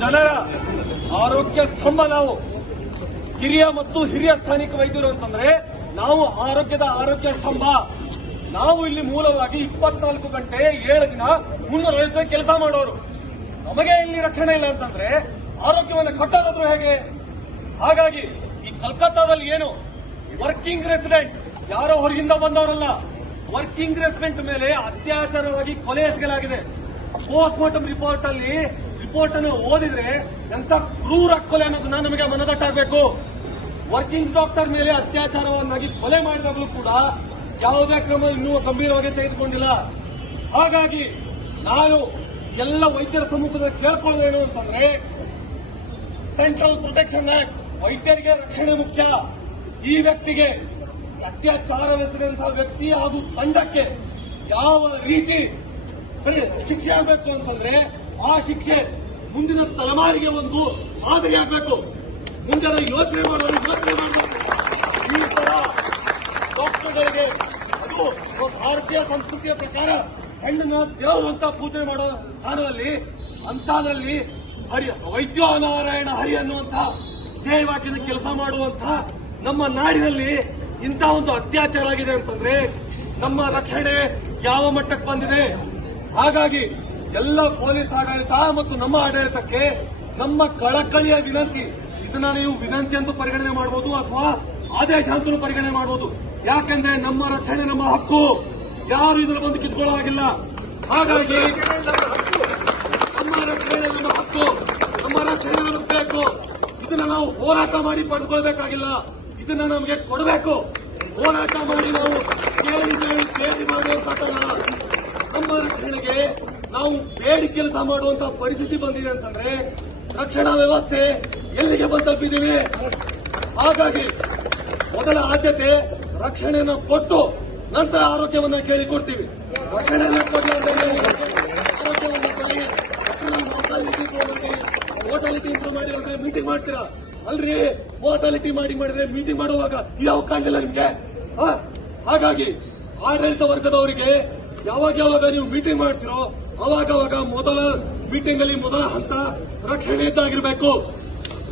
ಜನರ ಆರೋಗ್ಯ ಸ್ತಂಭ ನಾವು. ಕಿರಿಯ ಮತ್ತು ಹಿರಿಯ ಸ್ಥಾನಿಕ ವೈದ್ಯರು ಅಂತಂದ್ರೆ ನಾವು ಆರೋಗ್ಯ ಸ್ತಂಭ. ನಾವು ಇಲ್ಲಿ ಮೂಲವಾಗಿ 24 ಗಂಟೆ 7 ದಿನ 350 ಕೆಲಸ ಮಾಡೋರು. ನಮಗೆ ಇಲ್ಲಿ ರಕ್ಷಣೆ ಇಲ್ಲ ಅಂತಂದ್ರೆ ಆರೋಗ್ಯವನ್ನು ಕಟ್ಟೋದಾದ್ರೂ ಹೇಗೆ? ಹಾಗಾಗಿ ಈ ಕಲ್ಕತ್ತಾದಲ್ಲಿ ಏನು ವರ್ಕಿಂಗ್ ರೆಸಿಡೆಂಟ್, ಯಾರೋ ಹೊರಗಿಂದ ಬಂದವರಲ್ಲ, ವರ್ಕಿಂಗ್ ರೆಸಿಡೆಂಟ್ ಮೇಲೆ ಅತ್ಯಾಚಾರವಾಗಿ ಕೊಲೆ ಎಸಗಲಾಗಿದೆ. ಪೋಸ್ಟ್ ಮಾರ್ಟಮ್ ರಿಪೋರ್ಟ್ ಅನ್ನು ಓದಿದ್ರೆ ಎಂತ ಕ್ರೂರ ಕೊಲೆ ಅನ್ನೋದನ್ನ ನಮಗೆ ಮನದಟ್ಟಾಗಬೇಕು. ವರ್ಕಿಂಗ್ ಡಾಕ್ಟರ್ ಮೇಲೆ ಅತ್ಯಾಚಾರವನ್ನಾಗಿ ಕೊಲೆ ಮಾಡಿದಾಗಲೂ ಕೂಡ ಯಾವುದೇ ಕ್ರಮ ಇನ್ನೂ ಗಂಭೀರವಾಗಿ ತೆಗೆದುಕೊಂಡಿಲ್ಲ. ಹಾಗಾಗಿ ನಾನು ಎಲ್ಲ ವೈದ್ಯರ ಸಮ್ಮುಖದಲ್ಲಿ ಕೇಳ್ಕೊಳ್ಳೋದೇನು ಅಂತಂದ್ರೆ, ಸೆಂಟ್ರಲ್ ಪ್ರೊಟೆಕ್ಷನ್ ಆಕ್ಟ್, ವೈದ್ಯರಿಗೆ ರಕ್ಷಣೆ ಮುಖ್ಯ. ಈ ವ್ಯಕ್ತಿಗೆ ಅತ್ಯಾಚಾರವೆಸಗಿದಂತಹ ವ್ಯಕ್ತಿ ಹಾಗೂ ತಂಡಕ್ಕೆ ಯಾವ ರೀತಿ ಶಿಕ್ಷೆ ಆಗಬೇಕು ಅಂತಂದ್ರೆ ಆ ಶಿಕ್ಷೆ ಮುಂದಿನ ತಲೆಮಾರಿಗೆ ಒಂದು ಮಾದರಿ ಆಗಬೇಕು. ಮುಂದಿನ ಯೋಚನೆ ಮಾಡಬೇಕು. ಈ ತರ ಡಾಕ್ಟರ್ಗಳಿಗೆ ಅದು ಭಾರತೀಯ ಸಂಸ್ಕೃತಿಯ ಪ್ರಕಾರ ಹೆಣ್ಣನ್ನ ದೇವರು ಅಂತ ಪೂಜೆ ಮಾಡೋ ಸ್ಥಾನದಲ್ಲಿ ಅಂತದ್ರಲ್ಲಿ ವೈದ್ಯೋ ನಾರಾಯಣ ಹರಿ ಅನ್ನುವಂತಹ ಧ್ಯೇಯವಾಕ್ಯದ ಕೆಲಸ ಮಾಡುವಂತಹ ನಮ್ಮ ನಾಡಿನಲ್ಲಿ ಇಂಥ ಒಂದು ಅತ್ಯಾಚಾರ ಆಗಿದೆ ಅಂತಂದ್ರೆ ನಮ್ಮ ರಕ್ಷಣೆ ಯಾವ ಮಟ್ಟಕ್ಕೆ ಬಂದಿದೆ? ಹಾಗಾಗಿ ಎಲ್ಲ ಪೊಲೀಸ್ ಆಡಳಿತ ಮತ್ತು ನಮ್ಮ ಆಡಳಿತಕ್ಕೆ ನಮ್ಮ ಕಳಕಳಿಯ ವಿನಂತಿ, ಇದನ್ನ ನೀವು ವಿನಂತಿ ಅಂತೂ ಪರಿಗಣನೆ ಮಾಡಬಹುದು ಅಥವಾ ಆದೇಶ ಅಂತೂ ಪರಿಗಣನೆ ಮಾಡಬಹುದು. ಯಾಕೆಂದ್ರೆ ನಮ್ಮ ರಕ್ಷಣೆ ನಮ್ಮ ಹಕ್ಕು, ಯಾರು ಇದನ್ನು ಬಂದು ಕಿತ್ಕೊಳ್ಳೋ ಹಾಗಿಲ್ಲ. ಹಾಗಾಗಿ ನಮ್ಮ ರಕ್ಷಣೆ ನಮ್ಮ ಹಕ್ಕು, ನಮ್ಮ ರಕ್ಷಣೆ ನಮಗೆ ಬೇಕು. ಇದನ್ನ ನಾವು ಹೋರಾಟ ಮಾಡಿ ಪಡ್ಕೊಳ್ಬೇಕಾಗಿಲ್ಲ, ಇದನ್ನ ನಮಗೆ ಕೊಡಬೇಕು. ಹೋರಾಟ ಮಾಡಿ ನಾವು ಕೇಳಿ ಮಾಡುವಂತಲ್ಲ. ನಮ್ಮ ರಕ್ಷಣೆಗೆ ನಾವು ಬೇಡಿ ಕೆಲಸ ಮಾಡುವಂತಹ ಪರಿಸ್ಥಿತಿ ಬಂದಿದೆ ಅಂತಂದ್ರೆ ರಕ್ಷಣಾ ವ್ಯವಸ್ಥೆ ಎಲ್ಲಿಗೆ ಬಂದು ತಲುಪಿದ್ದೀವಿ. ಹಾಗಾಗಿ ಮೊದಲ ಆದ್ಯತೆ ರಕ್ಷಣೆಯನ್ನು ಕೊಟ್ಟು ನಂತರ ಆರೋಗ್ಯವನ್ನ ಕೇಳಿಕೊಡ್ತೀವಿ. ರಕ್ಷಣೆಯನ್ನು ಕೊಡಿ ಅಂದರೆ ಆರೋಗ್ಯವನ್ನು ಕೊಡಿ. ಮೋರ್ಟಾಲಿಟಿ ಇಂಪ್ರೂವ್ ಮಾಡಿ ಅಂದ್ರೆ ಮೀಟಿಂಗ್ ಮಾಡ್ತೀರಾ ಅಲ್ರಿ? ಮೋರ್ಟಾಲಿಟಿ ಮಾಡಿದ್ರೆ ಮೀಟಿಂಗ್ ಮಾಡುವಾಗ ಯಾವ ಕಾಣಿಲ್ಲ ನಿಮ್ಗೆ? ಹಾಗಾಗಿ ಆಡಳಿತ ವರ್ಗದವರಿಗೆ ಯಾವಾಗ ನೀವು ಮೀಟಿಂಗ್ ಮಾಡ್ತಿರೋ ಅವಾಗ ಮೊದಲ ಮೀಟಿಂಗ್ ಅಲ್ಲಿ ಮೊದಲ ಹಂತ ರಕ್ಷಣೆ ಇದ್ದಾಗಿರ್ಬೇಕು.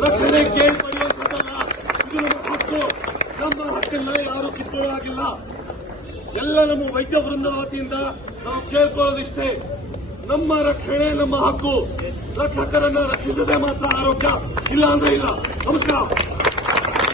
ರಕ್ಷಣೆ ಕೇಳಿ ಪಡೆಯುವಂತದ್ದಲ್ಲ, ಇದು ನಮ್ಮ ಹಕ್ಕು. ನಮ್ಮ ಹಕ್ಕನ್ನ ಯಾರು ಕಿತ್ಕೊಳ್ಳೋ ಹಾಗಿಲ್ಲ. ಎಲ್ಲ ನಮ್ಮ ವೈದ್ಯ ವೃಂದದ ವತಿಯಿಂದ ನಾವು ಕೇಳ್ಕೊಳ್ಳೋದಿಷ್ಟೇ, ನಮ್ಮ ರಕ್ಷಣೆ ನಮ್ಮ ಹಕ್ಕು. ರಕ್ಷಕರನ್ನ ರಕ್ಷಿಸದೆ ಮಾತ್ರ ಆರೋಗ್ಯ, ಇಲ್ಲ ಅಂದ್ರೆ ಇಲ್ಲ. ನಮಸ್ಕಾರ.